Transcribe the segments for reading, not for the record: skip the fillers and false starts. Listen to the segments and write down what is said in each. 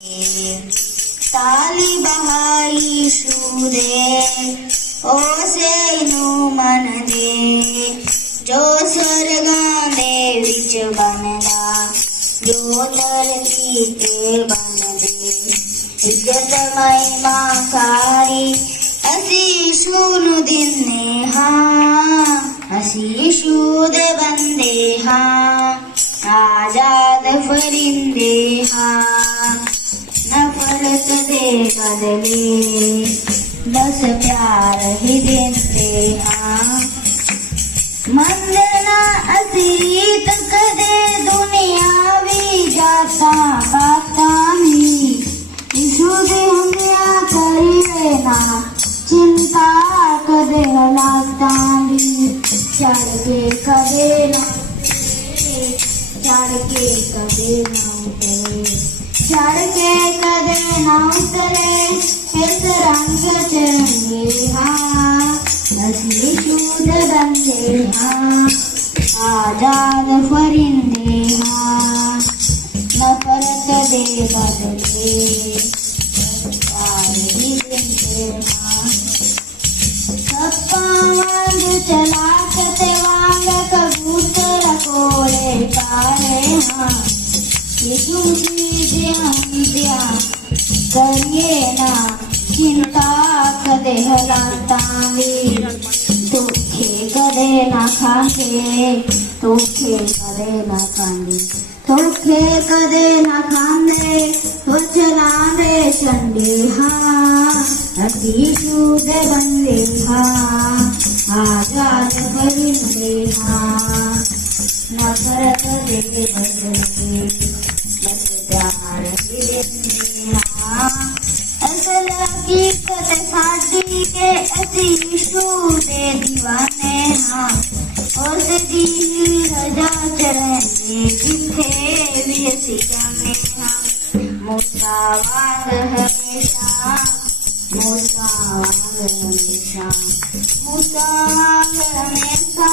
ताली बहाई शूदे ओसेनु मन दे जो स्वर्गां दे विच बनदा जो धरती ते बन दे इज्जत महिमा सारी असी यीशु नूं दिन्ने हां असी यीशु दे बंदे हां आजाद फरिंदे हां नफरत दे बदले बस प्यार ही देंदे हाँ मंदना असीत कदे दुनियावी जाता बाता ही यीशु दे हमया करिए ना चिंता कदे हलाता भी चढ़ के कदे ना चढ़ के कदे ना उतरे चढ़ के कदे ना उतरे इस रंग चढ़े हाँ असली शुद्ध बंदे हाँ आजाद फरिंदे हाँ नफरत दे बदले प्यार ही देंदे हाँ सप्पा वांग चलाकते वांग कबूतर कोड़े कारे हाँ यीशु करिए ना चिंता कदे हलाता दुखे कदे ना खांदे दुखे कदे ना खांदे दुखे कदे ना खांदे वचना दे चंडे हाँ असी शुद्ध बंदे हाँ आजाद फरिंदे हाँ नफरत दे बदले बस प्यार ही देंदे हाँ असल हकीकत साडी के असी यीशु दे दीवाने हाँ उस दी रजा चढ़ेंगे जिथे भी असी जाने हाँ मूसा वांग हमेशा मूसा वांग हमेशा मूसा वांग हमेशा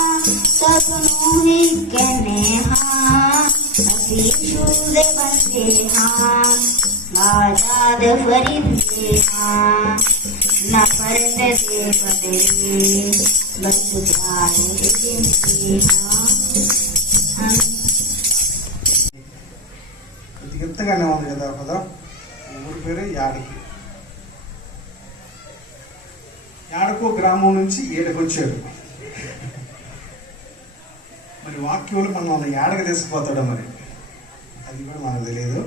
सबनों ही कहने हाँ असी यीशु दे बंदे हाँ आजाद फरिंदे हाँ नफरत दे बदले बस प्यार देंदे हाँ ఎంతగానే ఉంది కదా కదా ఊరి పేరు యాడికి యాడకో గ్రామం నుంచి ఏడకొచ్చాడు మరి వాక్యంలో మనం యాడకి తీసుకుపోతాడో మరి అది కూడా మనకు తెలియదు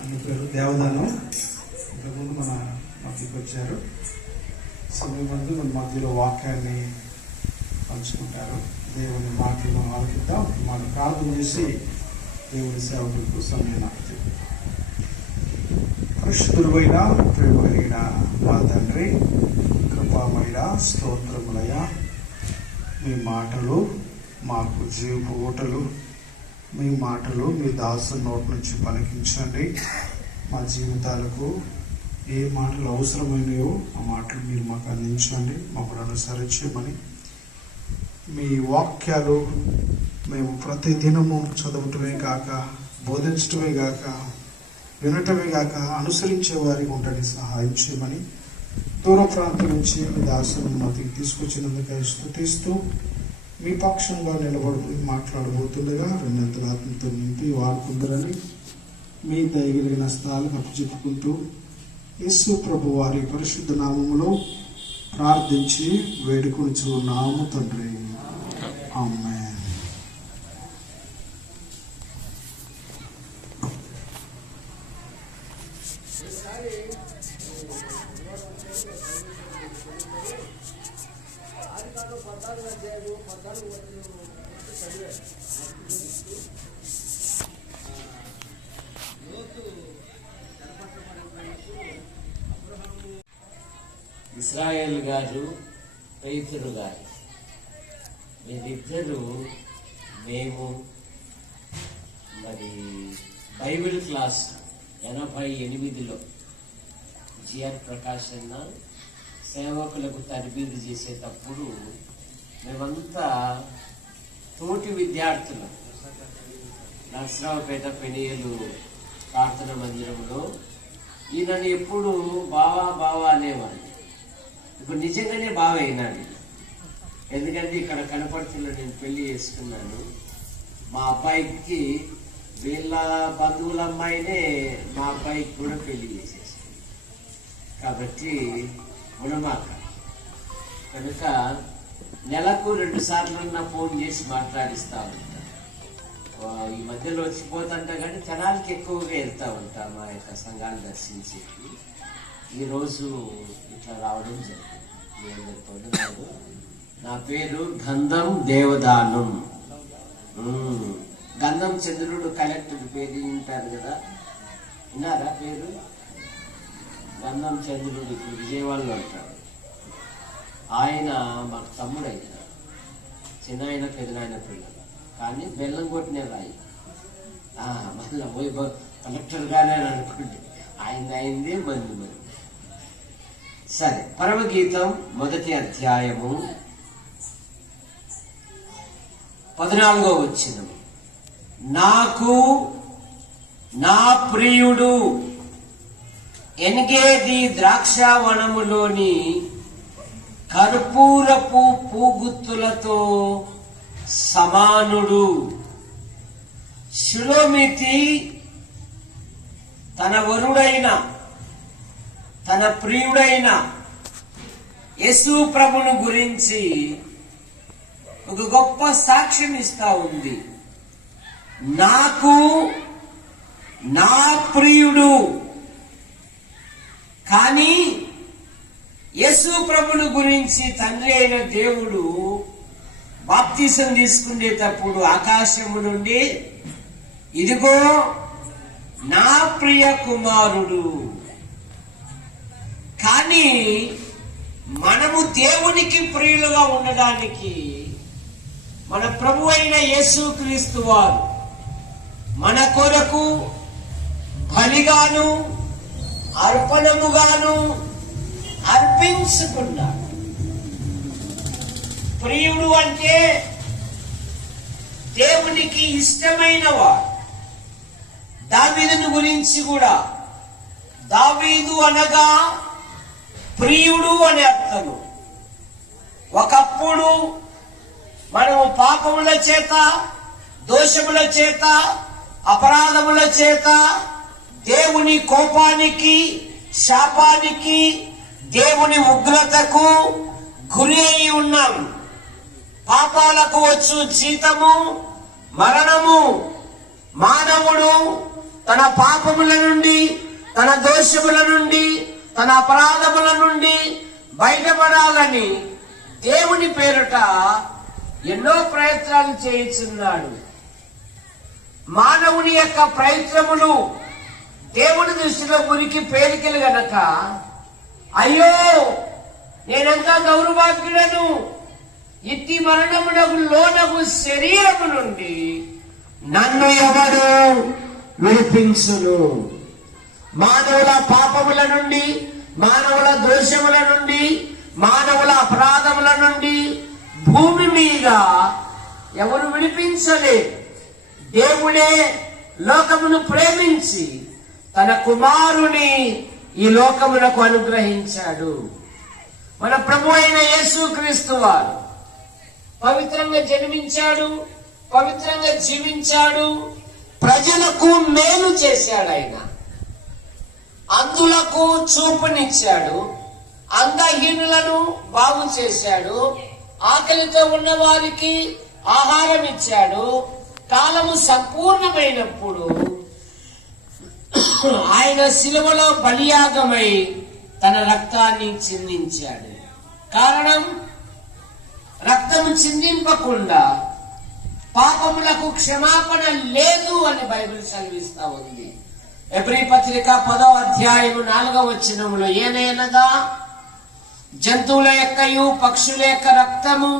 అన్న పేరు దేవదానం ఇంతకుముందు మన మధ్యకి వచ్చారు సమయం ముందు మన మధ్యలో వాక్యాన్ని పంచుకుంటారు దేవుని మాటలు మనం ఆలకిద్దాం మనం ప్రార్థన చేసి దేవుని సేవకులకు సమయం పరిశుద్ధుడైన ప్రేమ కలిగిన మా తండ్రి కృపామయ స్తోత్రములయ మీ మాటలు మాకు జీవపు ఊటలు మీ మాటలు మీ దాసు నోటి నుంచి పలికించండి మా జీవితాలకు ఏ మాటలు అవసరమైనయో ఆ మాటలు మీరు మాకు అందించండి మమ్మల్ని అనుసరించమని మీ వాక్యాలు మేము ప్రతి దినము చదవటమే కాక బోధించటమే కాక వినటమే కాక అనుసరించే వారికి ఉండని సహాయం చేయమని దూర ప్రాంతం నుంచి మీ దాసును మతికి తీసుకొచ్చినందుకు స్తుతిస్తూ మీ పక్షంగా నిలబడి మాట్లాడబోతుండగా రెండంతల ఆత్మతో నింపి వాడుకుందరని మీ దయగలిగిన స్థలాలకు అప్పచెప్పుకుంటూ యేసు ప్రభు వారి పరిశుద్ధ నామములో ప్రార్థించి వేడుకొనుచున్నాము తండ్రి ఆమేన్. ఇస్రాయేల్ గారు పేతురు గారు వీరిద్దరూ మేము మరి బైబిల్ క్లాస్ 88లో జిఆర్ ప్రకాష్ అన్న సేవకులకు తరబీదు చేసేటప్పుడు మేమంతా తోటి విద్యార్థులు నర్సరావుపేట పెనియలు ప్రార్థన మందిరంలో ఈయనని ఎప్పుడు బావా బావా అనేవాడిని. ఇప్పుడు నిజంగానే బావ అయినాడు. ఎందుకంటే ఇక్కడ కనపడుతున్న నేను పెళ్లి చేసుకున్నాను. మా అబ్బాయికి వీళ్ళ బంధువుల అమ్మాయినే మా అబ్బాయికి కూడా పెళ్లి చేసేసింది. కాబట్టి గుణమాక కనుక నెలకు 2 సార్లు ఫోన్ చేసి మాట్లాడిస్తా ఉంటా. ఈ మధ్యలో వచ్చిపోతుంటా కానీ జనాలకి ఎక్కువగా వెళ్తా ఉంటా మా యొక్క సంఘాలు దర్శించేకి. ఈరోజు ఇట్లా రావడం జరిగింది మీ అందరితో. నా పేరు గంధం దేవదానం. గంధం చంద్రుడు కలెక్టర్ పేరు ఉంటారు కదా, విన్నారా పేరు? గంధం చంద్రుడు ఇప్పుడు విజయవాడలో ఉంటాడు. ఆయన మాకు తమ్ముడు అయినా, చిన్న ఆయన పెదనాయన పిల్లలు. కానీ బెల్లం కొట్టినే రాయి. మళ్ళీ పోయి కలెక్టర్ గానే అనుకోండి, ఆయన అయింది మంది. సరే, పరమగీతం 1వ అధ్యాయము 14వ వచనం. నాకు నా ప్రియుడు ఎన్గేది ద్రాక్షావనములోని కర్పూరపు పూగుత్తులతో సమానుడు. షులోమితి తన వరుడైన తన ప్రియుడైన యేసు ప్రభును గురించి ఒక గొప్ప సాక్ష్యం ఇస్తా ఉంది. నాకు నా ప్రియుడు. కానీ యేసు ప్రభును గురించి తండ్రి అయిన దేవుడు బాప్తిసం తీసుకునేటప్పుడు ఆకాశము నుండి ఇదిగో నా ప్రియ కుమారుడు. కానీ మనము దేవునికి ప్రియులుగా ఉండడానికి మన ప్రభు అయిన యేసుక్రీస్తు వారు మన కొరకు బలిగాను అర్పణముగాను అర్పించుకున్నాడు. ప్రియుడు అంటే దేవునికి ఇష్టమైన వాడు. దావీదును గురించి కూడా దావీదు అనగా ప్రియుడు అనే అర్థము. ఒకప్పుడు మనము పాపముల చేత, దోషముల చేత, అపరాధముల చేత దేవుని కోపానికి, శాపానికి, దేవుని ఉగ్రతకు గురి అయి ఉన్నాం. పాపాలకు వచ్చు జీతము మరణము. మానవుడు తన పాపముల నుండి, తన దోషముల నుండి, తన అపరాధముల నుండి బయటపడాలని దేవుని పేరుట ఎన్నో ప్రయత్నాలు చేయుచున్నాడు. మానవుని యొక్క ప్రయత్నములు దేవుని దృష్టిలో మురికి పేలికలు గనక, అయ్యో నేనంతా దౌర్భాగ్యుడను, ఇట్టి మరణమునకు లోనగు శరీరము నుండి నన్ను ఎవరు విడిపించును? మానవుల పాపముల నుండి, మానవుల దోషముల నుండి, మానవుల అపరాధముల నుండి భూమి మీద ఎవరు విడిపించలే. దేవుడే లోకమును ప్రేమించి తన కుమారుని ఈ లోకమునకు అనుగ్రహించాడు. మన ప్రభు అయిన యేసుక్రీస్తు వారు పవిత్రంగా జన్మించాడు, పవిత్రంగా జీవించాడు, ప్రజలకు మేలు చేశాడు. ఆయన అందులకు చూపునిచ్చాడు, అందహీనులను బాగు చేశాడు, ఆకలితో ఉన్న వారికి ఆహారం ఇచ్చాడు. కాలము సంపూర్ణమైనప్పుడు ఆయన శిలువలో బలియాగమై తన రక్తాన్ని చిందించాడు. కారణం, రక్తము చిందింపకుండా పాపములకు క్షమాపణ లేదు అని బైబిల్ సెలవిస్తా ఉంది. ఎబ్రీ పత్రిక 10వ అధ్యాయము 4వ వచనములో, ఏనైనగా జంతువుల యొక్కయు పక్షుల యొక్క రక్తము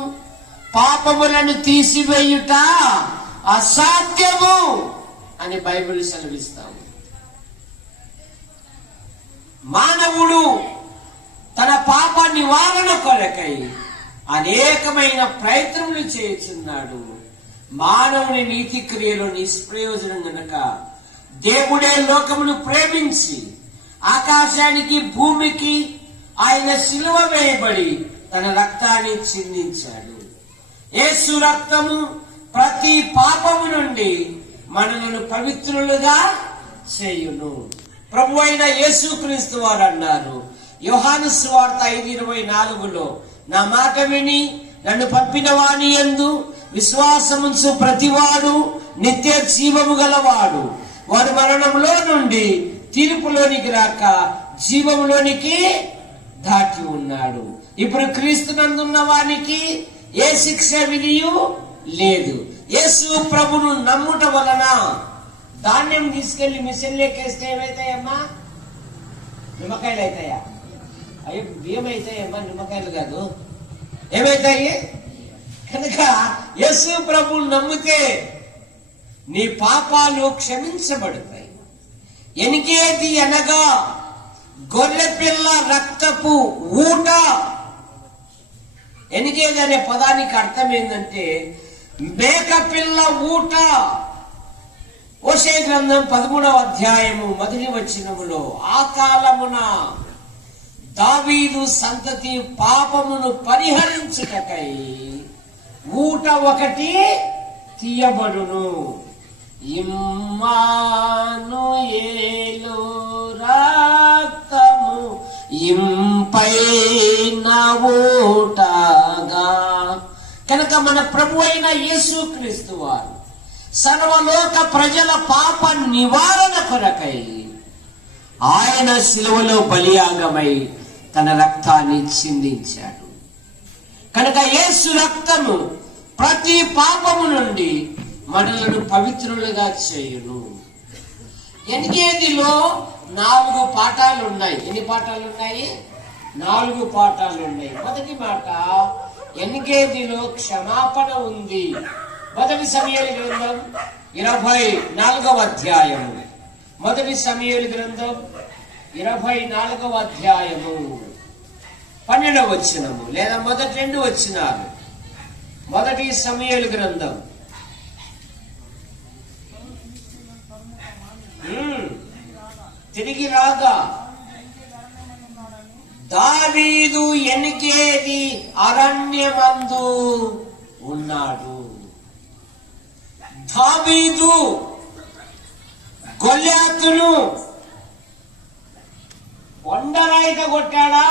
పాపములను తీసివేయుట అసాధ్యము అని బైబిల్ సెలవిస్తా ఉంది. మానవుడు తన పాప నివారణ కొరకై అనేకమైన ప్రయత్నములు చేస్తున్నాడు. మానవుని నీతి క్రియలు నిష్ప్రయోజనం గనక దేవుడే లోకమును ప్రేమించి ఆకాశానికి భూమికి ఆయన శిలువ వేయబడి తన రక్తాన్ని చిందించాడు. యేసు రక్తము ప్రతి పాపము నుండి మనలను పవిత్రులుగా చేయును. ప్రభు అయిన యేసుక్రీస్తు వారు అన్నారు యోహాను సువార్త 5:24, నా మాట విని నన్ను పంపిన వాని యందు విశ్వాసముంచు ప్రతివాడు నిత్య జీవము గలవాడు, వాడు మరణంలో నుండి తీర్పులోనికి రాక జీవములోనికి దాటి ఉన్నాడు. ఇప్పుడు క్రీస్తునందున్న వానికి ఏ శిక్ష విధియు లేదు. యేసు ప్రభును నమ్ముట వలన ధాన్యం తీసుకెళ్లి మిషన్లోకేస్తే ఏమైతాయమ్మా? నిమ్మకాయలు అవుతాయా? అయ్యో బియ్యం అవుతాయమ్మా, నిమ్మకాయలు కాదు. ఏమైతాయి? కనుక యేసు ప్రభువును నమ్మితే నీ పాపాలు క్షమించబడతాయి. ఎనికేది అనగా గొర్రె పిల్ల రక్తపు ఊట. ఎనికేది అనే పదానికి అర్థం ఏంటంటే మేక పిల్ల ఊట. హోషేయ గ్రంథం 13వ అధ్యాయము 1వ వచనములో ఆ కాలమున దావీదు సంతతి పాపమును పరిహరించుటకై ఊట ఒకటి తీయబడును. ఇమ్మానుయేలు రక్తము ఇంపైన ఊటగా. కనుక మన ప్రభు అయిన యేసుక్రీస్తు వారు సర్వలోక ప్రజల పాప నివారణ కొరకై ఆయన శిలువలో బలియాగమై తన రక్తాన్ని చిందించాడు. కనుక యేసు రక్తము ప్రతి పాపము నుండి మనలను పవిత్రులుగా చేయును. ఎనికేదిలో 4 పాఠాలు ఉన్నాయి. ఎన్ని పాఠాలు ఉన్నాయి? 4 పాఠాలు ఉన్నాయి. మొదటి మాట, ఎనికేదిలో క్షమాపణ ఉంది. మొదటి సమూయేలు గ్రంథం 24వ అధ్యాయము. మొదటి సమూయేలు గ్రంథం 24వ అధ్యాయము 12వ వచనము లేదా మొదటి 2 వచనాలు. మొదటి సమూయేలు గ్రంథం తిరిగి రాగా దావీదు ఎనికేది అరణ్యమందు ఉన్నాడు. దావీదు గొల్యాతును కొండరాయితో కొట్టాడా,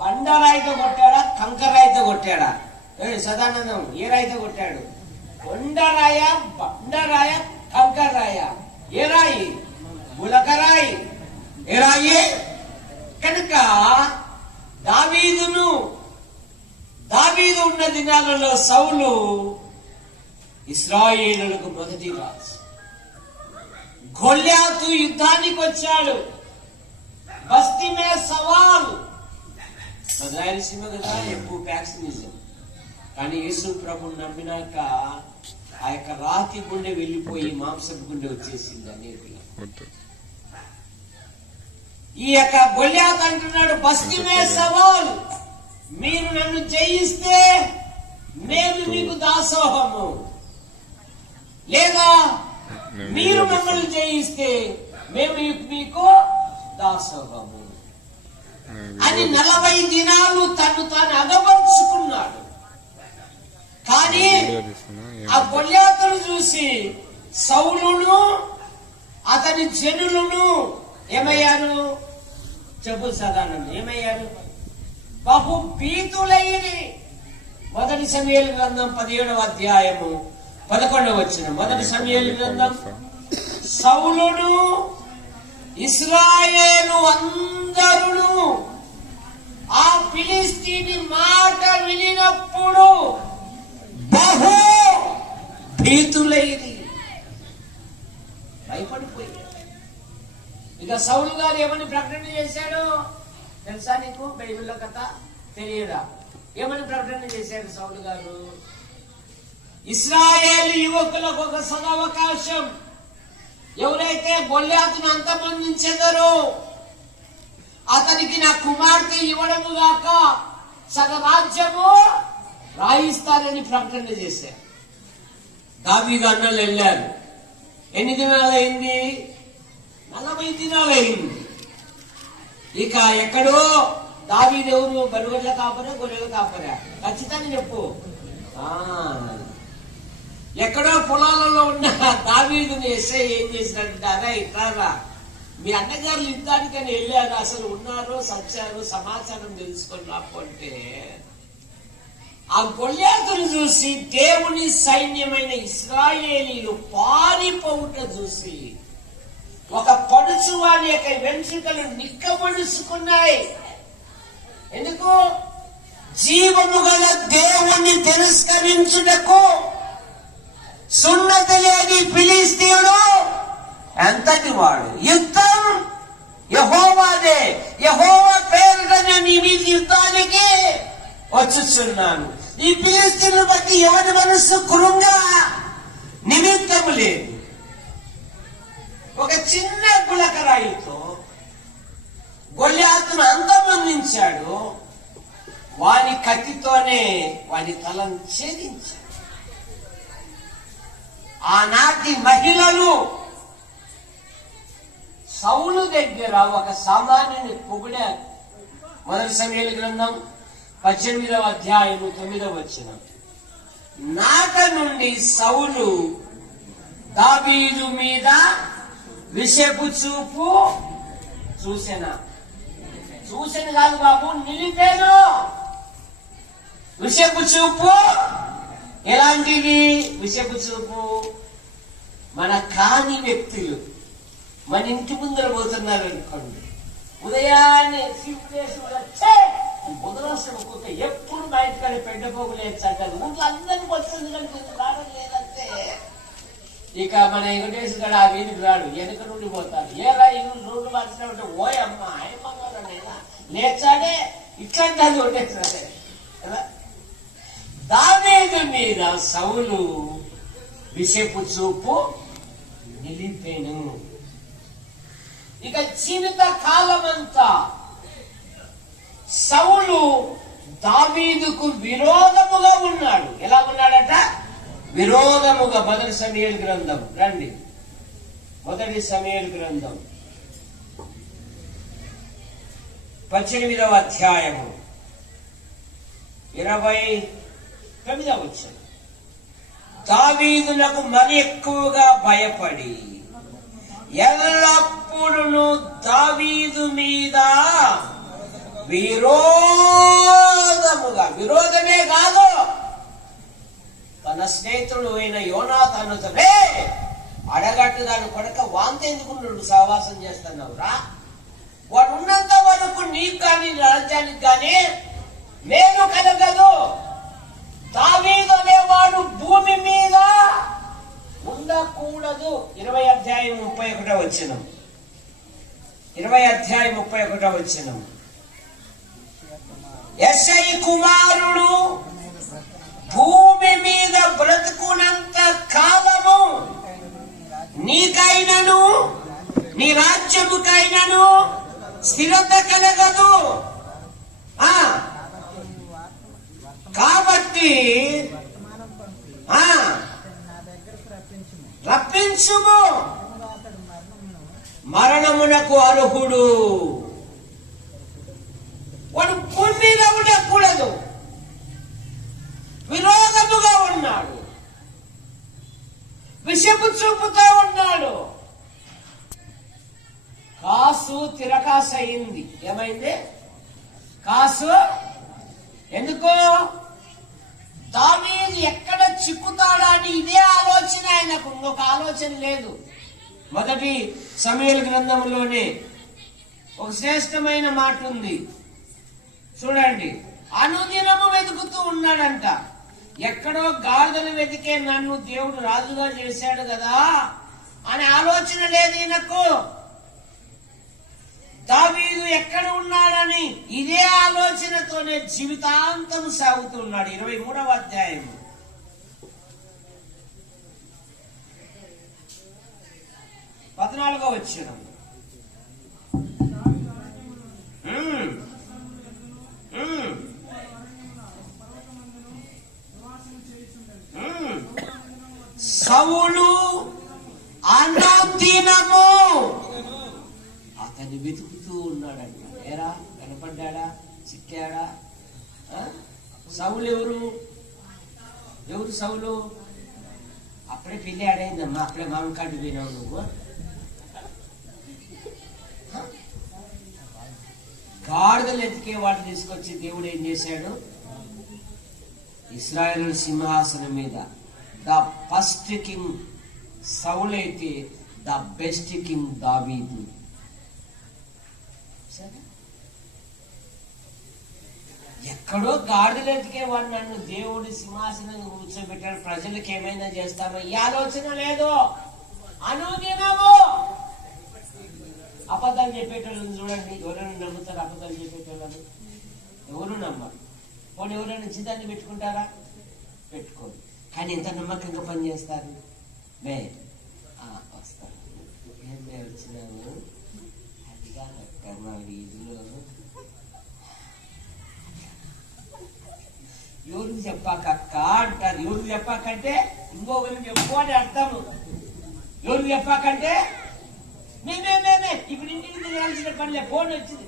బండరాయితో కొట్టాడా, కంకరాయితో కొట్టాడా? సదానందం ఏ రాయితో కొట్టాడు? కొండరాయ, బండరాయ, కంకరాయ? ఏ రాయి? గులకరాయి. ఏ రాయి? కనుక దావీదు ఉన్న దినాలలో సౌలు ఇశ్రాయేలులకు మొదటి రాజు. గొల్యాతు యుద్ధానికి వచ్చాడు. బస్తీ మే సవాల్. రాయలసీమ కదా ఎక్కువ ప్యాక్సినిజం. కానీ యేసు ప్రభుని నమ్మినాక ఆ యొక్క రాతి గుండె వెళ్ళిపోయి మాంసపు గుండె వచ్చేసింది అనేది. ఈ యొక్క గొల్యాతు అంటున్నాడు బస్తీ మే సవాల్, మీరు నన్ను జయిస్తే మేము మీకు దాసోహము, లేదా మీరు మమ్మల్ని జయిస్తే మేము మీకు దాసోహము అని 40 దినాలు తను తాను అగపరుచుకున్నాడు. కానీ ఆ గొల్యాతును చూసి సౌలును అతని జనులను ఏమయ్యారు? చెప్పు సదానంద, ఏమయ్యారు? బహు భీతులైరి. మొదటి సమూయేలు గ్రంథం 17వ అధ్యాయము 11వ వచనం. మొదటి సమూయేలు గ్రంథం, సౌలును ఇశ్రాయేలు అందరును ఆ ఫిలిస్తీని మాట వినినప్పుడు బహు భీతులైరి, భయపడిపోయి. ఇక సౌలు గారు ఏమని ప్రకటన చేశాడు తెలుసా నీకు? బైబిల్లో కథ తెలియదా? ఏమని ప్రకటన చేశాడు సౌలు గారు? ఇశ్రాయేలు యువకులకు ఒక సదవకాశం. ఎవరైతే గొల్యాతును అంతమొందించెదరో అతనికి నా కుమార్తె ఇవ్వడము గాక సగ రాజ్యము రాయిస్తారని ప్రకటన చేశారు. దావీదు అన్నలు వెళ్ళారు. ఎన్ని దినాలు అయింది? 40 దినాలు అయింది. ఇక ఎక్కడో దావీదు ఎవరు? బరుగొడ్ల కాపరా, గొర్రెల కాపరా? ఖచ్చితంగా చెప్పు. ఎక్కడో పొలాలలో ఉన్న దావీదుని ఎస్ఐ ఏం చేసినట్టారా, ఇట్లా మీ అన్నగారులు యుద్ధానికని వెళ్ళారు, అసలు ఉన్నారో సచ్చారో సమాచారం తెలుసుకొని రాకుంటే ఆ గొల్యాతును చూసి దేవుని సైన్యమైన ఇశ్రాయేలీలు పారిపోవుట చూసి ఒక పడుచు వారి యొక్క వెంట్రుకలు నిక్కబడుచుకున్నాయి. ఎందుకు? జీవము గల దేవుణ్ణి తిరస్కరించుటకు సున్నతి లేని ఫిలిస్తీయుడు ఎంతటి వాడు? యుద్ధం యెహోవాదే, యెహోవా పేరుట నేను ఈ మీద యుద్ధానికి వచ్చుచున్నాను. ఈ ఫిలిస్తీయులను బట్టి ఎవరి మనస్సు కృంగా నిమిత్తం లేదు. ఒక చిన్న గులకరాయితో గొల్యాతును అంతమొందించాడు. వాని కత్తితోనే వాని తలను ఛేదించాడు. ఆనాటి మహిళలు సౌలు దగ్గర ఒక సామాన్యుని పొగిడారు. మొదటి సమూయేలు గ్రంథం 18వ అధ్యాయము 9వ వచనం. నాట నుండి సౌలు దావీదు మీద విషపు చూపు చూసెను కాదు బాబు, నిలిపేను. విషపు చూపు ఎలాంటిది? విషపు చూపు మన కాని వ్యక్తులు మన ఇంటి ముందర పోతున్నారు అనుకోండి, ఉదయాన్నే బుధరాష్ట్రం ఒక్కొక్క ఎప్పుడు బయట కానీ పెద్దపోగులేదు చక్కలు ఇంట్లో అందరికి వస్తుంది రావడం లేదంటే ఇక మన వెంకటేశ్వర గారు ఆ వీధికి రాడు, వెనక నుండి పోతారు. ఏరా ఇల్లు రోడ్డు మార్చినామంటే ఓయమ్మ ఆయమ్మగారు లేచాడే ఇట్లాంటి ఉండేసరే. దావీదు మీద సౌలు విషపు చూపు నిలిపెను. ఇక జీవిత కాలమంతా సౌలు దావీదుకు విరోధముగా ఉన్నాడు. ఎలా ఉన్నాడట? విరోధముగా. మొదటి సమూయేలు గ్రంథం రండి, మొదటి సమూయేలు గ్రంథం 18వ అధ్యాయము 29వ వచనం. దావీదునకు మరి ఎక్కువగా భయపడి ఎల్లప్పుడూ దావీదు మీద విరోధముగా, విరోధమే కాదు తన స్నేహితుడు అయిన యోనాతానుతో అడగట్టు దాని కొడక వాంతి ఎందుకు సహవాసం చేస్తున్నావు రా, వాడు ఉన్నంత వరకు నీకు కానీ రాజ్యానికి కానీ మేలు కలగదు. దావీదు అనేవాడు భూమి మీద ఉండకూడదు. 20వ అధ్యాయం 31వ వచనం. 20వ అధ్యాయం 31వ వచనం. యెషై కుమారుడు భూమి మీద బ్రతుకున్నంత కాలము నీకైనను నీ రాజ్యముకైనను స్థిరత కలగదు. కాబట్టి రప్పించుము, మరణమునకు అర్హుడు. వాడు భూమి మీద ఉండకూడదు, విరోధముగా ఉన్నాడు, విషపు చూపుతో ఉన్నాడు. కాసు తిరకాసు అయింది. ఏమైంది? కాసు. ఎందుకో? దావీదు ఎక్కడ చిక్కుతాడా అని ఇదే ఆలోచన ఆయనకు, ఇంకొక ఆలోచన లేదు. మొదటి సమూయేలు గ్రంథంలోనే ఒక శ్రేష్టమైన మాట ఉంది చూడండి. అనుదినము వెతుకుతూ ఉన్నాడంట. ఎక్కడో గాడిదలు వెతికే నన్ను దేవుడు రాజుగా చేశాడు కదా అనే ఆలోచన లేదు ఈయనకు. దావీదు ఎక్కడ ఉన్నాడని ఇదే ఆలోచనతోనే జీవితాంతం సాగుతున్నాడు. 23వ అధ్యాయం 14వ వచనం. అని వెతుకుతూ ఉన్నాడంట. ఏరా కనపడ్డా, చిక్కాడా? సౌలు ఎవరు సౌలు? అప్పుడే పెళ్లి ఆడైందమ్మా, అప్పుడే మామిడికాడు పోయినావు నువ్వు. గాడిదలు ఎతికే వాటిని తీసుకొచ్చి దేవుడు ఏం చేశాడు? ఇశ్రాయేలు సింహాసనం మీద ద ఫస్ట్ కింగ్ సౌలు అయితే ద బెస్ట్ కింగ్ దావీదు. ఎక్కడో గాడిదలు ఎతికేవాడు నన్ను దేవుడు సింహాసనం కూర్చోబెట్టాడు, ప్రజలకు ఏమైనా చేస్తామో ఈ ఆలోచన లేదు. అనుదినము అబద్ధాలు చెప్పేటోళ్ళని చూడండి, ఎవరైనా నమ్ముతారు? అబద్ధాలు చెప్పేటోళ్ళని ఎవరు నమ్మరు. పోనీ ఎవరైనా జీతాన్ని పెట్టుకుంటారా? పెట్టుకోరు. కానీ ఎంత నమ్మకంగా పనిచేస్తారు. వస్తారు. ఏం వచ్చినాము అదిగా మా వీధిలో ఎవరికి చెప్పాక అంటారు. ఎవరికి చెప్పాకంటే ఇంకొకరికి చెప్పు అని అర్థము. ఎవరికి చెప్పాకంటే మేమే ఇప్పుడు ఇంటికి తిరగాల్సిన పనిలే, ఫోన్ వచ్చింది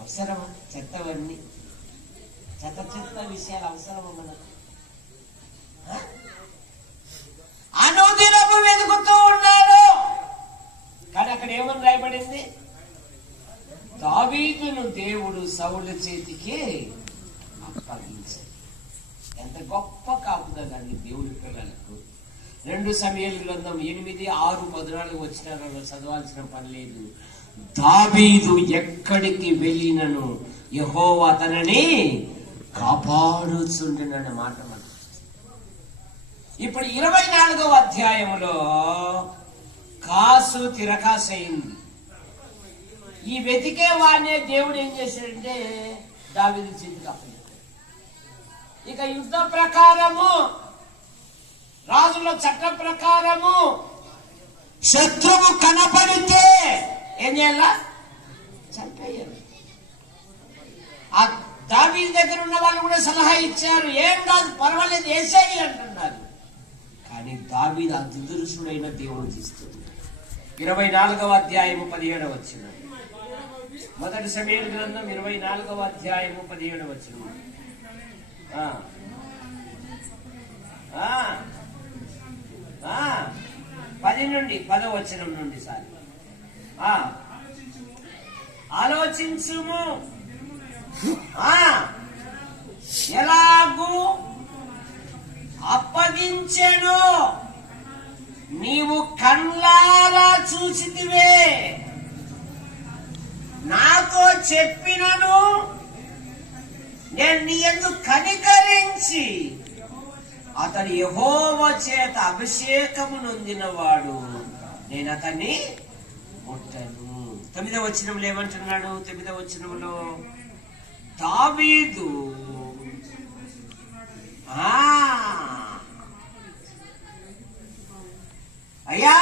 అవసరమా? చెత్తవన్నీ చెత్త విషయాలు అవసరమా మనకు? అనుదినము వెతుకుతూ ఉన్నాడు. కానీ అక్కడ ఏమని రాయబడింది? దావీదును దేవుడు సౌలు చేతికి అప్పగించాడు. ఎంత గొప్ప కాపుదల అండి దేవుడి పిల్లలకు. 2 సమూయేలు గ్రంథం 8:6-14 వచ్చినారో చదవాల్సిన పని లేదు. దావీదు ఎక్కడికి వెళ్ళినను యెహోవా అతనిని కాపాడుచుండెనన్న మాట మనం. ఇప్పుడు 24వ అధ్యాయంలో కాసు తిరకాసైంది. ఈ వెతికే వాడినే దేవుడు ఏం చేశాడంటే దావీదు చేతికి అప్పగించాడు. ఇక యుద్ధ ప్రకారము, రాజుల చట్ట ప్రకారము శత్రువు కనపడితే ఏం చేయాలా? చంపేయాలి. ఆ దావీదు దగ్గర ఉన్న వాళ్ళు కూడా సలహా ఇచ్చారు, ఏం కాదు పర్వాలేదు వేసేయి అంటున్నారు. కానీ దావీదు అతిదురుషుడైన దేవుడు తీస్తుంది. 24వ అధ్యాయము 17వ వచనం. 1 సమూయేలు గ్రంథం 24వ అధ్యాయము 17వ వచనం. 10 నుండి 10వ వచనం నుండి సార్ ఆలోచించుము, ఎలాగూ అప్పగించెను నీవు కళ్ళారా చూసితివే, నాతో చెప్పినను నేను నీ యందు కనికరించి అతడు యెహోవా చేత అభిషేకము నొందినవాడు, నేను అతన్ని ముట్టను. 9వ వచనంలో ఏమంటున్నాడు? 9వ వచనంలో దావీదు అయ్యా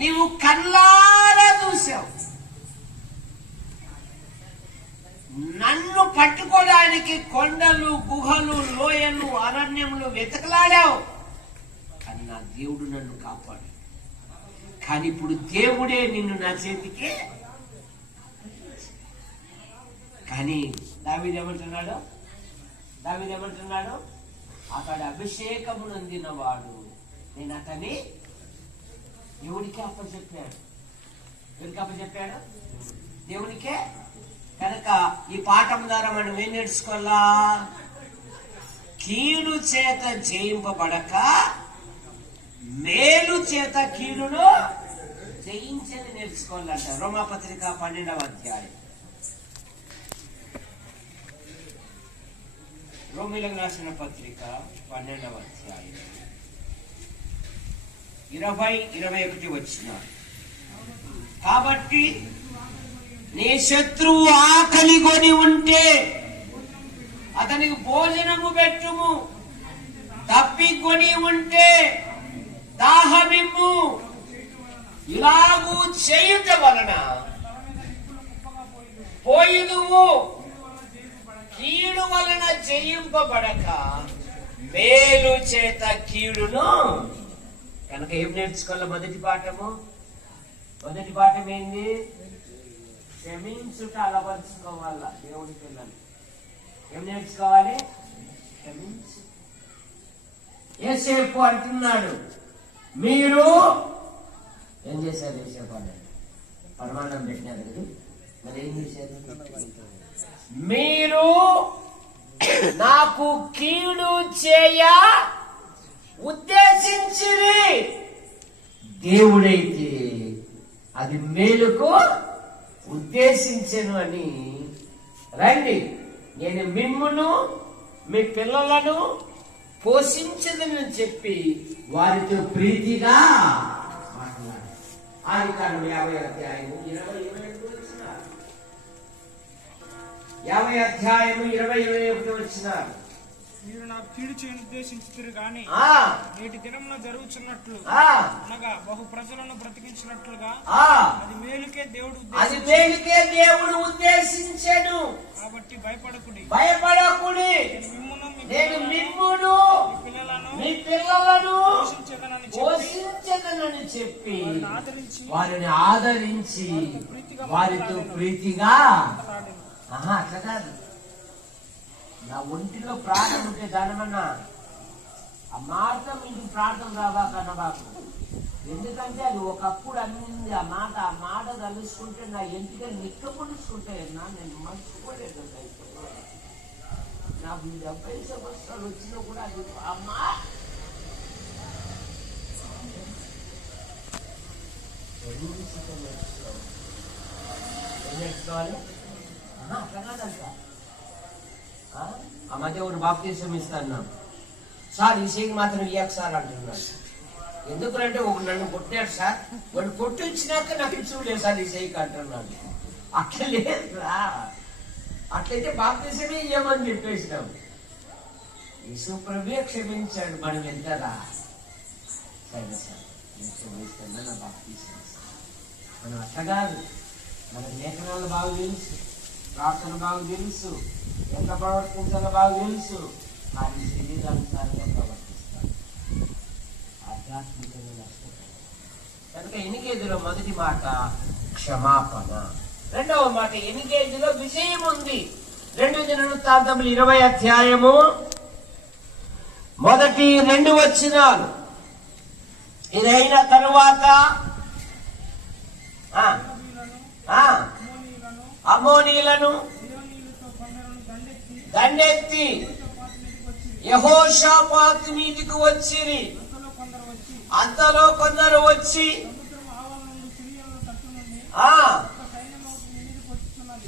నీవు కళ్ళారా చూసావు, నన్ను పట్టుకోవడానికి కొండలు, గుహలు, లోయలు, అరణ్యములు వెతకలాడావు, కానీ నా దేవుడు నన్ను కాపాడు. కానీ ఇప్పుడు దేవుడే నిన్ను నా చేతికి. కానీ దావీదు ఏమంటున్నాడు? అతడు అభిషేకము నొందినవాడు, నేను అతన్ని దేవుడికే అప్పచెప్పాడు. ఎవరికి అప్పచెప్పాడు? దేవునికే. కనుక ఈ పాఠం ద్వారా మనం ఏం నేర్చుకోవాలా? కీడు చేత జయింపబడక మేలు చేత కీడును జయించేది నేర్చుకోవాలంట. రోమాపత్రిక 12వ అధ్యాయం. రోమిలకు రాసిన పత్రిక 12వ అధ్యాయం 20-21 వచనాలు. కాబట్టి నీ శత్రువు ఆకలి కొని ఉంటే అతనికి భోజనము పెట్టుము, తప్పికొని ఉంటే దాహమిమ్ము. ఇలాగూ చేయుట వలన పోయిదువు, కీడు వలన జయింపబడక మేలు చేత కీడును. కనుక ఏం నేర్చుకోవాలి? మొదటి పాఠం ఏంది? క్షమించుట అలవర్చుకోవాల. దేవుడి పిల్లలు ఏం నేర్చుకోవాలి? క్షమించు. యేసేపు అంటున్నాడు, మీరు ఏం చేశారు? యేసేపు అన్నాడు, పరమాన్నం పెట్టినారు కదా, మరి ఏం చేశారు? మీరు నాకు కీడు చేయ ఉద్దేశించిరి, దేవుడైతే అది మేలుకు ఉద్దేశించను అని. రండి, నేను మిమ్మును మీ పిల్లలను పోషించదని చెప్పి వారితో ప్రీతిగా మాట్లాడారు. ఆదికాండం 50 అధ్యాయము 20-21 వచ్చినారు. మీరు నాకు కీడు చేయని ఉద్దేశించుతురు గాని నేటి దినమున జరుగుతున్నట్లు అనగా బహు ప్రజలను బ్రతికించినట్లుగా అది మేలుకే దేవుడు ఉద్దేశించెను. కాబట్టి భయపడకుడి, నేను మిమ్మును మీ పిల్లలను పోషించెదనని చెప్పి వారిని ఆదరించి వారితో ప్రీతిగా. అట్లా కాదు, నా ఒంటిలో ప్రాణం ఉంటే దానమన్నా ఆ మాట మీకు ప్రార్థన రావాకన్నా బాబు. ఎందుకంటే అది ఒకప్పుడు అన్నింది. ఆ మాట తలుసుకుంటే నా ఎంటిగా నిక్కపొడుచుకుంటే నేను మర్చిపోలేదు. నాకు 70 సంవత్సరాలు వచ్చినా కూడా అది అమ్మా నేర్చుకోవాలి. అట్లా కాదంట. ఆ మధ్య ఒకటి బాప్తీసం ఇస్తాను సార్, ఈ విషయం మాత్రం ఇయ్యాక సార్ అంటున్నాడు. ఎందుకంటే ఒక నన్ను కొట్టాడు సార్, వాడు కొట్టి వచ్చినాక నాకు ఇచ్చులేదు సార్ ఈ చేయకు అంటున్నాడు. అట్లా లేదురా, అట్లయితే బాప్తీసమే ఇయ్యమని చెప్పేసినాం. యేసు ప్రభువే క్షమించాడు, మనం ఎంతరా? సరే సార్, నేను క్షమిస్తున్నా, నా బాప్తీసం. మనం అట్లా కాదు, మన లేఖనాలు బాగా తెలుసు, ప్రార్థన బాగా తెలుసు, ఎంత ప్రవర్తించాలో బాగా తెలుసు, కానీ శరీరానుసారంగా ప్రవర్తిస్తాడు, ఆధ్యాత్మికంగా నష్టపోతాడు. కనుక ఎనికేదిలో మొదటి మాట క్షమాపణ, రెండవ మాట ఎనికేదిలో విజయం ఉంది. 2 దినవృత్తాంతములు 20 అధ్యాయము 1-2 వచనాలు. ఇదైన తరువాత అమ్మోనీయులను దండెత్తి యెహోషాపాతు మీదికి వచ్చిరి. అంతలో కొందరు వచ్చి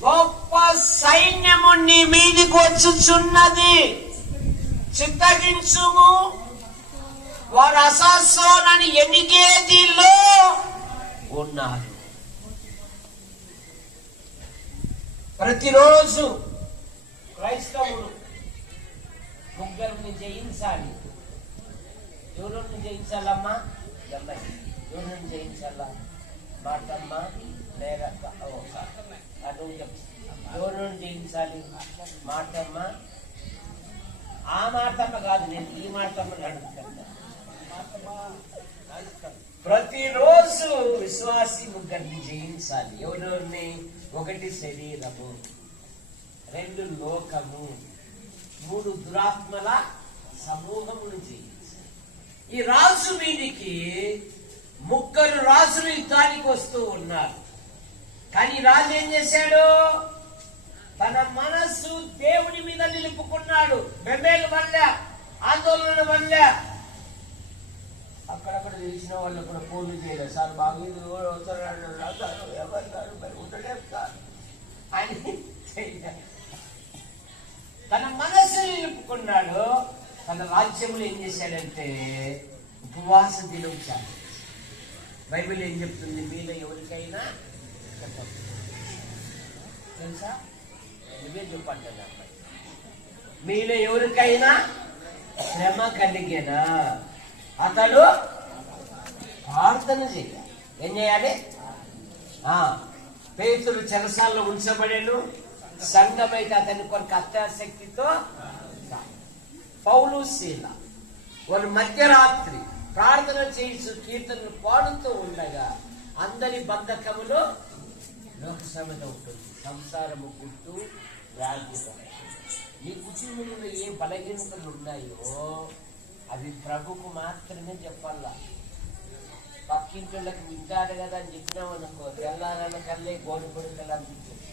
గొప్ప సైన్యము నీ మీదికి వచ్చుచున్నది, చిత్తగించుము, వారు అసాసోనని ఎనిగేదిలో ఉన్నారు. ప్రతిరోజు క్రైస్తవులు ముగ్గురిని జయించాలి. ఎవరిని జయించాలమ్మా? ఎవరిని జయించాలా? మాటమ్మ లేరక్క అటు ఎవరిని జయించాలి? మాటమ్మ. ఆ మాటమ్మ కాదు, నేను ఈ మాటమ్మని అడుగుతున్నా. ప్రతిరోజు విశ్వాసి ముగ్గురిని జయించాలి. ఎవరెవరిని? 1 శరీరము, 2 లోకము, 3 దురాత్మల సమూహమును జయించాలి. ఈ రాజు మీదికి 3 రాజులు యుద్ధానికి వస్తూ ఉన్నారు. కానీ రాజు ఏం చేశాడు? తన మనస్సు దేవుడి మీద నిలుపుకున్నాడు. బెంబేలు పడలే, ఆందోళన పడలే. అక్కడక్కడ తెలిసిన వాళ్ళు కూడా ఫోన్లు చేయలేదు. సార్ బాగుంది, ఉండలేదు సార్ అని తన మనస్సుని నిలుపుకున్నాడు. తన రాజ్యంలో ఏం చేశాడంటే ఉపవాస దినం చాలు. బైబిల్ ఏం చెప్తుంది? మీలో ఎవరికైనా తెలుసా? నువ్వే చెప్పండి. మీలో ఎవరికైనా శ్రమ కలిగేనా అతడు ప్రార్థన చేయాలి. ఏం చేయాలి? పేతురు చెరసాల్లో ఉంచబడేను. సంఘమైతే అతని కొరకు అత్యాశక్తితో పౌలు శీల వాళ్ళు మధ్యరాత్రి ప్రార్థన చేసి కీర్తనలు పాడుతూ ఉండగా అందరి బంధకములో లోక శ్రమత ఉంటుంది, సంసారము పుట్టు వ్యాధి. మీ కుటుంబంలో ఏ బలహీనతలు ఉన్నాయో అవి ప్రభుకు మాత్రమే చెప్పాలా. పక్కింటిళ్ళకి వింటారు కదా అని చెప్పినాం అనుకో, తెల్లారన కల్లే గోడు కొడుకలు అనిపించింది.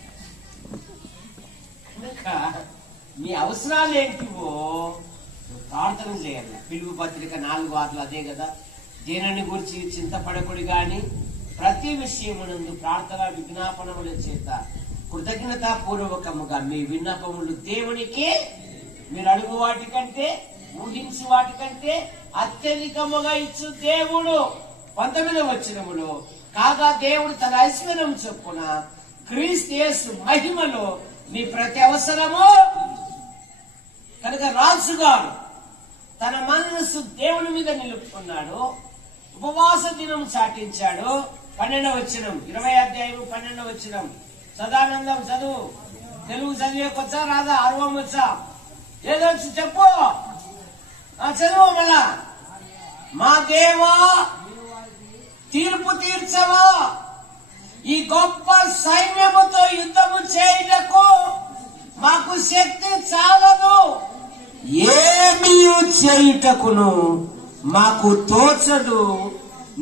కనుక మీ అవసరాలు ఏంటివో ప్రార్థన చేయాలి. పిలుపు పత్రిక 4 అదే కదా, దేనిని గురించి చింతపడకుడి గాని ప్రతి విషయమునందు ప్రార్థన విజ్ఞాపనముల చేత కృతజ్ఞతాపూర్వకముగా మీ విన్నపములు దేవునికి మీరు అడుగు వాటికంటే ఊహించి వాటికంటే అత్యధికముగా ఇచ్చు దేవుడు. 19వ వచనములో కాగా దేవుడు తన ఐశ్వర్యం చొప్పున క్రీస్తు యేసు మహిమలో మీ ప్రతి అవసరము. కనుక రాజుగారు తన మనస్సు దేవుని మీద నిలుపుకున్నాడు, ఉపవాస దినం చాటించాడు. 12వ వచనం 20వ అధ్యాయం 12వ వచనం. సదానందం చదువు. తెలుగు చదివేకొచ్చా రాదా? అర్వం వచ్చా? ఏదొచ్చు చెప్పు, చదువు మళ్ళా. మా దేవా తీర్పు తీర్చవా, ఈ గొప్ప సైన్యముతో యుద్ధము చేయుటకు మాకు శక్తి చాలదు, ఏమీ చేయుటకును మాకు తోచదు,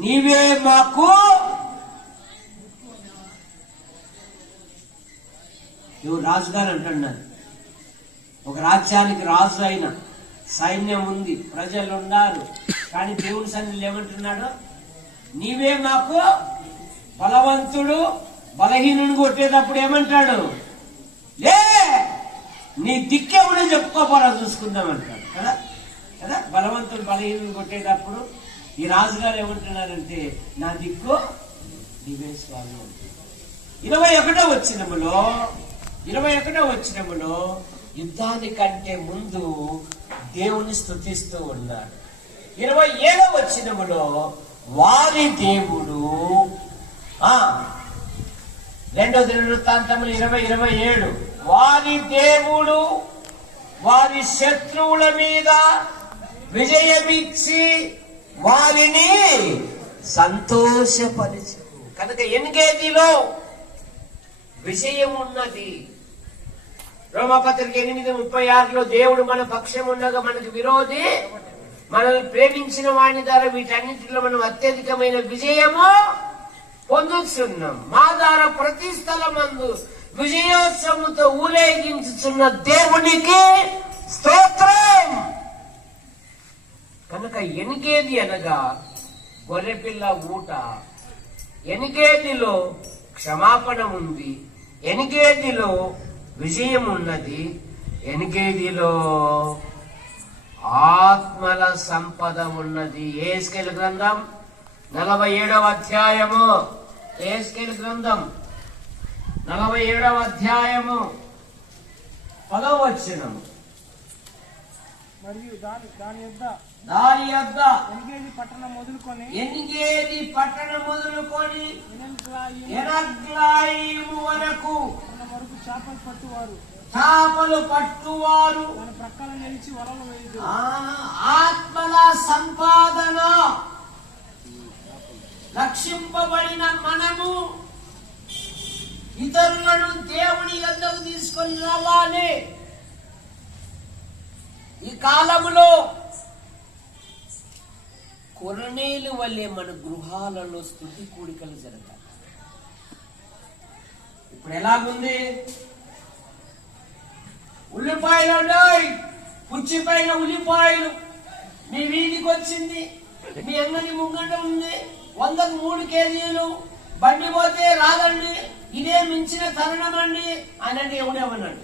నీవే మాకు. నువ్వు రాజుగారు అంటున్నాను. ఒక రాజ్యానికి రాజు అయిన సైన్యం ఉంది, ప్రజలు ఉన్నారు, కానీ దేవుని సన్నిధిలో ఏమంటున్నాడు? నీవే మాకు బలవంతుడు. బలహీనుని కొట్టేటప్పుడు ఏమంటాడు? లే నీ దిక్కెవడో చెప్పుకోపోరా చూసుకుందాం అంటాడు కదా కదా. బలవంతుడు బలహీనుని కొట్టేటప్పుడు ఈ రాజుగారు ఏమంటున్నారంటే నా దిక్కు నీవే స్వామి. 21వ వచనములో యుద్ధానికంటే ముందు దేవుని స్తుతిస్తూ ఉన్నాడు. 27వ వచనములో వారి దేవుడు 2వ దినవృత్తాంతములు 20:27 వారి దేవుడు వారి శత్రువుల మీద విజయమిచ్చి వారిని సంతోషపరిచు. కనుక ఎన్గేదిలో విజయం ఉన్నది. రోమపత్రిక 8:36 దేవుడు మన పక్షం ఉండగా మనకు విరోధి, మనల్ని ప్రేమించిన వాని ద్వారా వీటన్నిటిలో మనం అత్యధికమైన విజయము పొందుతున్నాం. మా ద్వారా ప్రతి స్థలమందు విజయోత్సవంతో ఊరేగించుచున్న దేవునికి స్తోత్రం. కనుక ఎనిగేది అనగా గొర్రెపిల్ల ఊట. ఎనిగేదిలో క్షమాపణ ఉంది, ఎనిగేదిలో విజయం ఉన్నది, ఎనిగేదిలో ఆత్మల సంపద ఉన్నది. యెహెజ్కేలు గ్రంథం 47వ అధ్యాయము. యెహెజ్కేలు గ్రంథం 47వ అధ్యాయము 10వ వచనం. మరియు దాని యొద్ద ఎనిగేది పట్టణం మొదలుకొని ఎనగ్లాయిము వరకు చేపలు పట్టువారు దాని ప్రక్కన నిలిచి వలలు వేయుదురు. ఆత్మల సంపాదన రక్షింపబడిన మనము ఇతరులను దేవుని యొద్దకు తీసుకొని రావాలి. ఈ కాలములో కొరనేలు వల్లే మన గృహాలలో స్తుతి కూడికలు జరగాలి. ఇప్పుడు ఎలాగుంది? ఉల్లిపాయలు ఉన్నాయి, పుచ్చిపోయిన ఉల్లిపాయలు మీ వీధికి వచ్చింది, మీ అంగడి ముంగట ఉంది, 100కు 3 కేజీలు, బండి పోతే రాదండి, ఇదే మించిన తరుణం అండి అని అంటే ఎవడేమన్నాడు?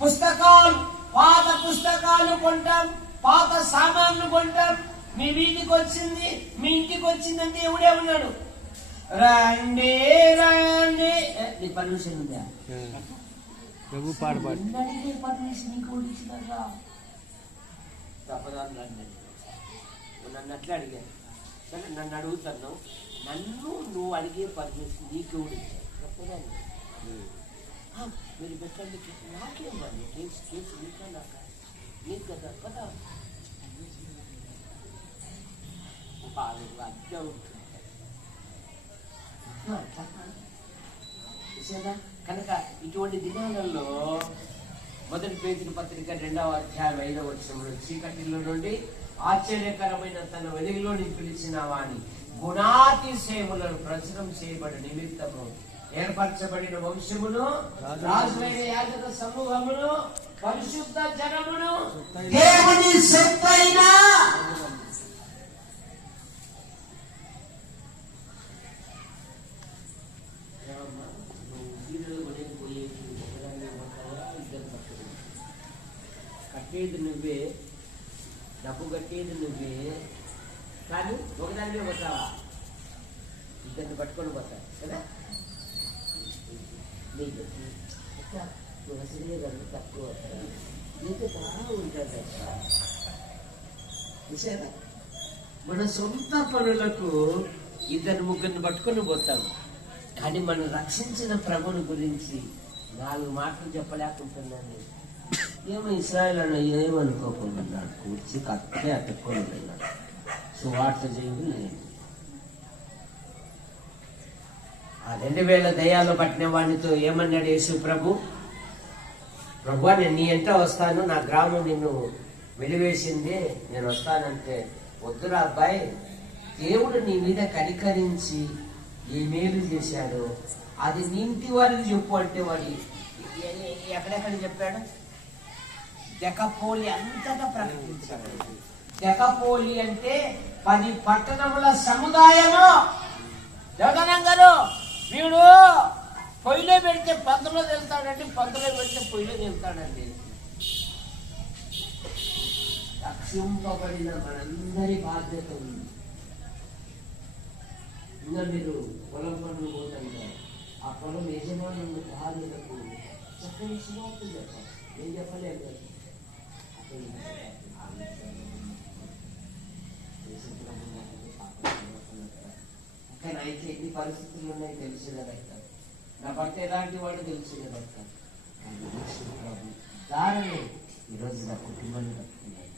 పుస్తకాలు, పాత పుస్తకాలు కొంటాం, పాత సామాన్లు కొంటాం, మీ వీధికి వచ్చింది, మీ ఇంటికి వచ్చిందంటే ఎవడే ఉన్నాడు? రండి రండి. నీ పర్మిషన్ ఉందా? పర్మిషన్ ఇచ్చినారా? నన్ను అట్లా అడిగాను. సరే నన్ను అడుగుతున్నావు, నన్ను నువ్వు అడిగే పర్మిషన్ నీకు చెప్పదాన్ని మీరు పెట్టండి. నాకేం కేసు నీకా నాక నీకు కదా కదా అద్దె ఉంటుంది కనుక ఇటువంటి దినాలలో మొదటి పేతురు పత్రిక 2వ అధ్యాయం 5వ వచనంలో చీకటిలో నుండి ఆశ్చర్యకరమైన తన వెలుగులోని పిలిచిన వాని గుణాతిశయములను ప్రచురం చేయబడిన నిమిత్తము ఏర్పరచబడిన వంశమును, రాజులైన యాజక సమూహమును, పరిశుద్ధ జనమును, దేవుని సొత్తైన కట్టేది నువ్వే, డబ్బు కట్టేది నువ్వే, కానీ ఒకదానివే పోతావా? ఇద్దరిని పట్టుకొని పోతావు కదా. నీకు అసలే కదా తక్కువ నీకు బాగా ఉంటుంది. చూసారా, మన సొంత పనులకు ఇద్దరు ముగ్గురిని పట్టుకొని పోతాం, కానీ మనం రక్షించిన ప్రభుని గురించి 4 మాటలు చెప్పలేకుంటున్నాను. ఏమో ఇస్రాయల్ అన్న ఏమనుకోకుండా కూర్చి కట్టే అతుక్కొని ఉన్నాడు. సువార్త చేయదు లేదు. ఆ 2000 దయ్యాలు పట్టిన వాడితో ఏమన్నాడు యేసు ప్రభు? ప్రభువా, నేను నీ ఎంట వస్తాను, నా గ్రామం నిన్ను వెలివేసింది, నేను వస్తానంటే, వద్దురా అబ్బాయి, దేవుడు నీ మీద కనికరించి ఏ మేలు చేశాడో అది నీ ఇంటి వారికి చెప్పు అంటే వాడి ఎక్కడెక్కడ చెప్పాడు? దెకపోలి అంతటా ప్రకటించాడు. దెకపోలి అంటే 10 పట్టణముల సముదాయము. జగన్ గారు, వీడు పొయ్యిలో పెడితే పందులో వెళ్తాడండి, పందులో పెడితే పొయ్యిలో వెళ్తాడండి. రక్షింపబడిన మనందరి బాధ్యత ఉంది. ఇంకా మీరు పొలం పనులు పోతుంటారు, ఆ పొలం యజమానుల బాధ్యతకు చక్కని సువార్త చెప్పాలి. ఏం చెప్పలేదు కదా, కానీ అయితే ఎన్ని పరిస్థితులు ఉన్నాయి తెలిసిన రక్త, నా భర్త ఎలాంటి వాడు తెలిసిన రక్త. దారిని ఈరోజు నా కుటుంబాన్ని కట్టుకున్నాను.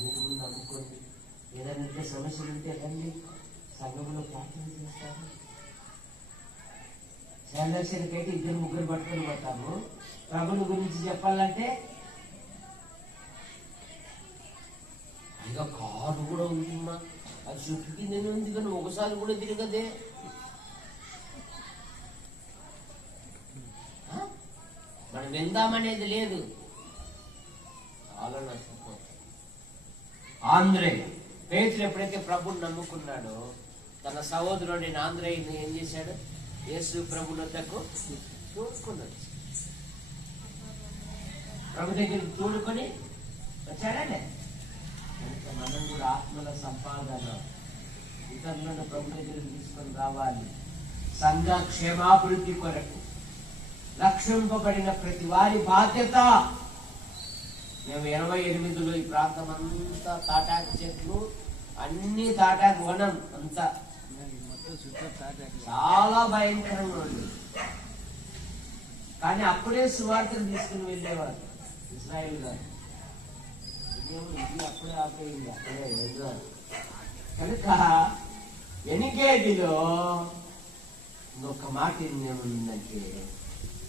మీరు కూడా నమ్ముకోండి. ఏదైనా సమస్యలు ఉంటే రండి, సంఘంలో ప్రార్థన చేస్తాము. సందర్శనకైతే 2-3 పట్టుకొని పోతాము. ప్రభుని గురించి చెప్పాలంటే ఇక కారు కూడా ఉందమ్మా, అది చుట్టుకి నేను ఉంది, కానీ ఒకసారి కూడా తిరగదే. మనం వెళ్దామనేది లేదు. చాలా నష్టపోతాం. ఆంధ్రే పేతురు ఎప్పుడైతే ప్రభుని నమ్ముకున్నాడో తన సహోదరుడి ఆంధ్రేయుని ఏం చేశాడు? యేసు ప్రభు వద్దకు తోడుకున్నాడు. ప్రభు దగ్గరికి తోడుకొని వచ్చాడండి. మనం కూడా ఆత్మల సంపాదన ఇతరులను ప్రభు దగ్గరికి తీసుకొని రావాలి. సంఘ క్షేమాభివృద్ధి కొరకు రక్షింపబడిన ప్రతి వారి బాధ్యత. మేము 88లో ఈ ప్రాంతం అంతా తాటాకు చెట్లు, అన్ని తాటాకు వనం అంతా చాలా భయంకరంగా ఉంది. కానీ అప్పుడే సువార్తను తీసుకుని వెళ్ళేవారు ఇస్రాయేల్ గారు. అప్పుడే ఆపేయండి, అప్పుడే వెళ్ళారు. కనుక ఎనికేదిలో ఇంకొక మాట ఏముందంటే,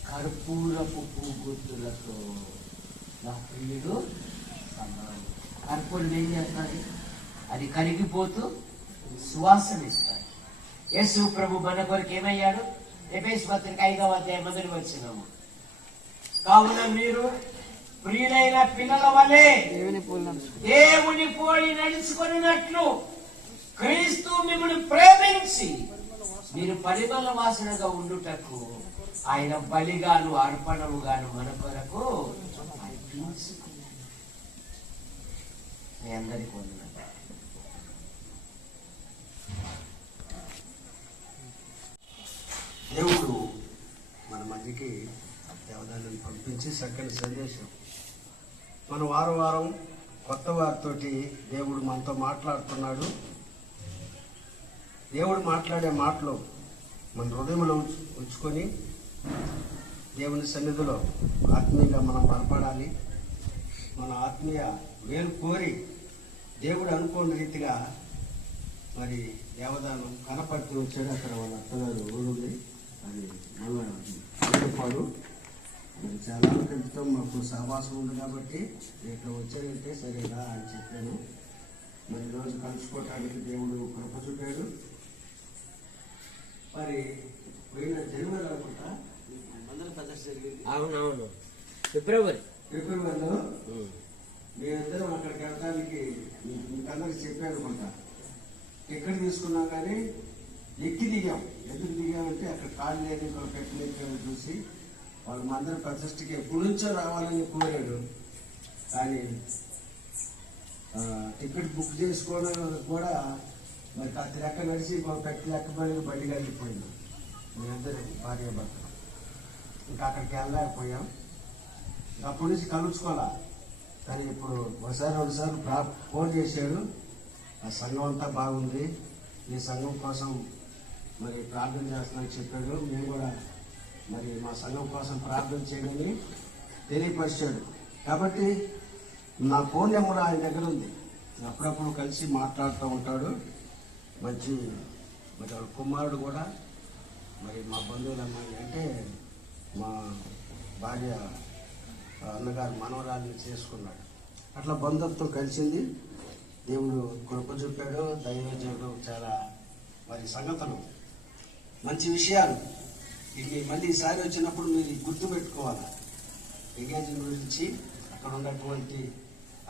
కర్పూరపు పువ్వులతో నా ప్రియుడు సమానం. కర్పూరం ఏం చేస్తుంది? అది కరిగిపోతూ సువాసన ఇస్తాడు. యేసు ప్రభు మన కొరకు ఏమయ్యాడు? ఎఫెసీయుల పత్రిక 5వ అధ్యాయం 1వ వచనం, కావున మీరు ప్రియులైన పిల్లల వలె దేవుని పోలి నడుచుకున్నట్లు క్రీస్తు మిమ్మల్ని ప్రేమించి మీరు పరిమళ వాసనగా ఉండుటకు ఆయన బలిగాను అర్పణముగాను మన కొరకు అర్పించుకున్నాడు. మీ అందరికీ వందనాలు. దేవుడు మన మధ్యకి దేవదాన్ని పంపించి చక్కని సందేశం, మన వారం కొత్త వారితోటి దేవుడు మనతో మాట్లాడుతున్నాడు. దేవుడు మాట్లాడే మాటలు మన హృదయంలో ఉంచుకొని దేవుని సన్నిధిలో ఆత్మీయంగా మనం బలపడాలి. మన ఆత్మీయ మేలు కోరి దేవుడు అనుకోని రీతిగా మరి దేవదానం కనపర్తి వచ్చాడు. అక్కడ వాళ్ళ అత్తగారు ఊరుంది, అది మళ్ళీ మరి చాలా క్రితం మాకు సహవాసం ఉంది కాబట్టి ఇక్కడ వచ్చారంటే సరేనా అని చెప్పాను. మరి రోజు కలుసుకోవటానికి దేవుడు కృప చూపాడు. మరి పోయిన జనవరి అనుకుంటా మందల సదస్సు జరిగింది. అవునవును, ఫిబ్రవరిలో మేమిద్దరం అక్కడికి వెళ్ళడానికి మీకందరికి చెప్పాను అనుకుంటా. టికెట్ తీసుకున్నాం కానీ ఎక్కి దిగాం. ఎందుకు దిగామంటే అక్కడ కాళ్ళు లేదు, ఇక్కడ పెట్టలేదు చూసి వాళ్ళు మా అందరం ప్రతిష్టకి ఎప్పటి నుంచో రావాలని కోరాడు. కానీ టికెట్ బుక్ చేసుకోవడం కూడా మరి కాస్త లెక్క నడిచి పెట్టి లెక్కబడి బండి కలిగిపోయింది. మేమిద్దరు భార్య భర్త ఇంకా అక్కడికి వెళ్ళలేకపోయాం. అప్పటి నుంచి కలుసుకోవాలా. కానీ ఇప్పుడు ఒకసారి రెండుసార్లు ఫోన్ చేశాడు. ఆ సంఘం అంతా బాగుంది, ఈ సంఘం కోసం మరి ప్రార్థన చేస్తున్నానని చెప్పాడు. మేము కూడా మరి మా సంఘం కోసం ప్రార్థన చేయమని తెలియపరిచాడు. కాబట్టి నా ఫోన్ నెంబర్ ఆయన దగ్గర ఉంది. అప్పుడప్పుడు కలిసి మాట్లాడుతూ ఉంటాడు. మంచి మరి వాళ్ళ కుమారుడు కూడా మరి మా బంధువుల అమ్మాయి అంటే మా భార్య అన్నగారు మనవరాల్ని చేసుకున్నాడు. అట్లా బంధుత్వం కలిసింది. దేవుడు కృప చూపాడు. దైవజనుడు చాలా మరి సంగతులు మంచి విషయాలు ఇవి మళ్ళీ ఈసారి వచ్చినప్పుడు మీరు గుర్తుపెట్టుకోవాలి. ఎంగేజ్మెంట్ గురించి అక్కడ ఉన్నటువంటి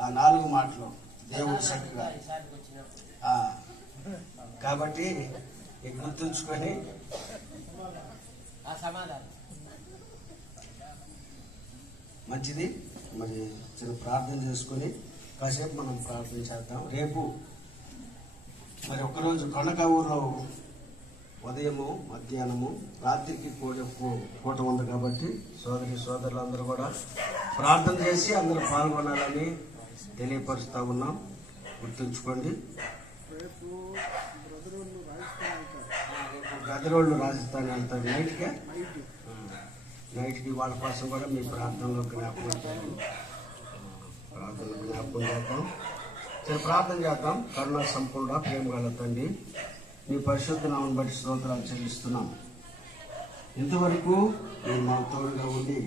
ఆ 4 మాటలు దేవుడు చక్కగా కాబట్టి గుర్తుంచుకొని మంచిది. మరి చిన్న ప్రార్థన చేసుకొని కాసేపు మనం ప్రార్థన చేద్దాం. రేపు మరి ఒకరోజు కొండకావూరులో ఉదయము మధ్యాహ్నము రాత్రికి పూట ఉంది కాబట్టి సోదరులందరూ కూడా ప్రార్థన చేసి అందరూ పాల్గొనాలని తెలియపరుస్తూ ఉన్నాం. గుర్తుంచుకోండి. రేపు గదరోళ్ళు రాజస్థాన్ వెళ్తారు నైట్కి వాళ్ళ కోసం కూడా మీ ప్రార్థనలో జ్ఞాపకం చేద్దాం. ప్రార్థన చేద్దాం. కరుణ సంపూర్ణ ప్రేమ గల తండ్రి, నీ పరిశుద్ధ నామం బట్టి స్తోత్రాలు చెల్లిస్తున్నాం. ఇంతవరకు మీరు మా తోడుగా ఉండి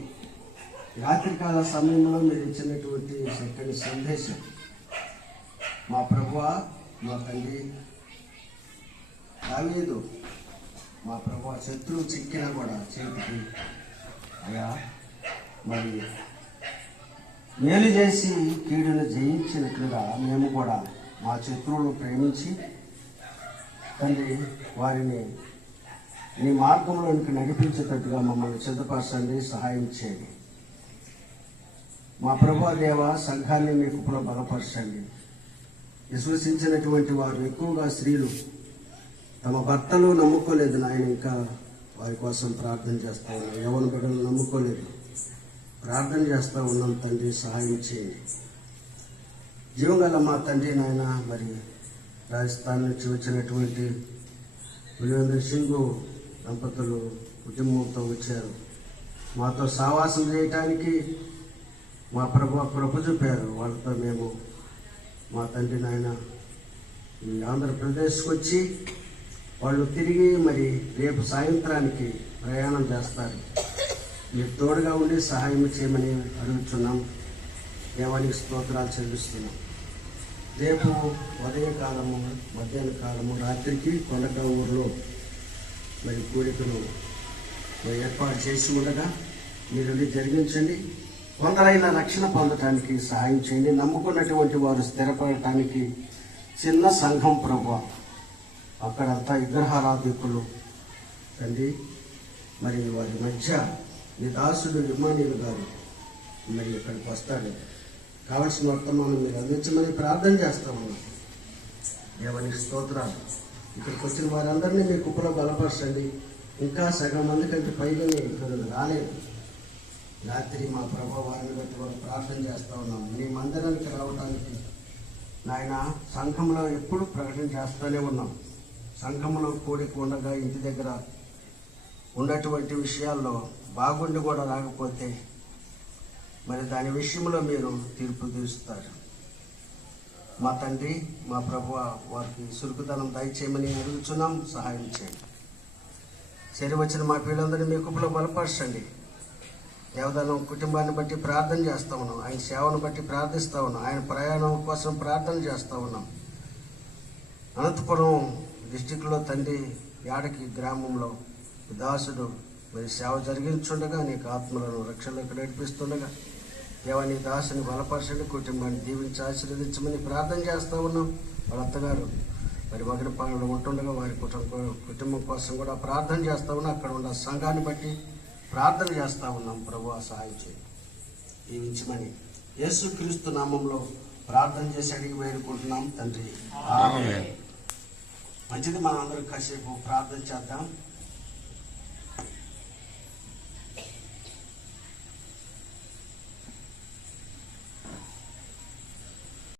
రాత్రికాల సమయంలో మీరు ఇచ్చినటువంటి చక్కని సందేశం మా ప్రభువా, మా తండ్రి దావీదు మా ప్రభువా శత్రువు చిక్కినా కూడా చేతికి అయ్యా మరి మేలు చేసి కీడును జయించినట్లుగా మేము కూడా మా శత్రువులను ప్రేమించి తండ్రి వారిని నీ మార్గంలోనికి నడిపించేటట్టుగా మమ్మల్ని సిద్ధపరచండి, సహాయం చేయండి. మా ప్రభువా దేవ సంఘాన్ని మీ కృపలో బలపరచండి. విశ్వసించినటువంటి వారు ఎక్కువగా స్త్రీలు తమ భర్తలు నమ్ముకోలేదు నాయన. ఇంకా వారి కోసం ప్రార్థన చేస్తూ ఉన్నాం. యవ్వన బిడ్డలు నమ్ముకోలేదు, ప్రార్థన చేస్తూ ఉన్నాం. తండ్రి సహాయం చేయండి. జీవగల మా తండ్రి నాయన మరి రాజస్థాన్ నుంచి వచ్చినటువంటి విజయేంద్ర సింగ్ దంపతులు కుటుంబంతో వచ్చారు. మాతో సావాసం చేయటానికి మా ప్రభు కృప చూపారు. వాళ్ళతో మేము మా తండ్రి నాయన ఈ ఆంధ్రప్రదేశ్కి వచ్చి వాళ్ళు తిరిగి మరి రేపు సాయంత్రానికి ప్రయాణం చేస్తారు. మీరు తోడుగా ఉండి సహాయం చేయమని అడుగుతున్నాం. దేవానికి స్తోత్రాలు చెల్లిస్తున్నాం. రేపు ఉదయకాలము మధ్యాహ్న కాలము రాత్రికి కొండకావూరులో మరి కోరికను ఏర్పాటు చేసి ఉండగా మీరు జరిగించండి. కొందరైన రక్షణ పొందటానికి సహాయం చేయండి. నమ్ముకున్నటువంటి వారు స్థిరపడటానికి చిన్న సంఘం ప్రభు అక్కడంతా విగ్రహారాధికులు తండ్రి మరి వారి మధ్య నీ దాసుడు ఇమ్మానీయులు గారు మరి ఇక్కడికి వస్తాడు. కావలసిన వర్తమానం మీరు అందించమని ప్రార్థన చేస్తా ఉన్నాం. దేవానికి స్తోత్రాలు. ఇక్కడికి వచ్చిన వారందరినీ మీ కృపలో బలపరచండి. ఇంకా సగం మంది కంటే పైగా ఇక్కడ రాలేదు. రాత్రి మా ప్రభు వారిని బట్టి వాళ్ళు ప్రార్థన చేస్తూ ఉన్నాం. మీ మందిరానికి రావడానికి నాయన సంఘంలో ఎప్పుడు ప్రకటన చేస్తూనే ఉన్నాం. సంఘంలో కూడికి ఉండగా ఇంటి దగ్గర ఉన్నటువంటి విషయాల్లో బాగుండి కూడా రాకపోతే మరి దాని విషయంలో మీరు తీర్పు తీరుస్తారు. మా తండ్రి, మా ప్రభువ, వారికి సురుకుదనం దయచేయమని అడుగుతున్నాం. సహాయం చేయండి. సరి వచ్చిన మా పిల్లలందరినీ మీ కృపలో బలపరచండి. దేవదానం కుటుంబాన్ని బట్టి ప్రార్థన చేస్తా ఉన్నాం. ఆయన సేవను బట్టి ప్రార్థిస్తూ ఉన్నాం. ఆయన ప్రయాణం కోసం ప్రార్థన చేస్తూ ఉన్నాం. అనంతపురం డిస్టిక్లో తండ్రి యాడకి గ్రామంలో దాసుడు మరి సేవ జరిగించుండగా నీకు ఆత్మలను రక్షణలోకి నడిపిస్తుండగా దేవాని దాసుని బలపరచండి. కుటుంబాన్ని దీవించి ఆశీర్వదించమని ప్రార్థన చేస్తూ ఉన్నాం. వాళ్ళ అత్తగారు మరి మగనపాలెంలో ఉంటుండగా వారి కుటుంబం కోసం కూడా ప్రార్థన చేస్తూ ఉన్నాం. అక్కడ ఉన్న సంఘాన్ని బట్టి ప్రార్థన చేస్తూ ఉన్నాం. ప్రభువా సహాయం చేయండి, దీవించమని యేసుక్రీస్తు నామంలో ప్రార్థన చేసి అడిగి వేడుకుంటున్నాం తండ్రి. మంచిది, మనం అందరూ కాసేపు ప్రార్థన చేద్దాం.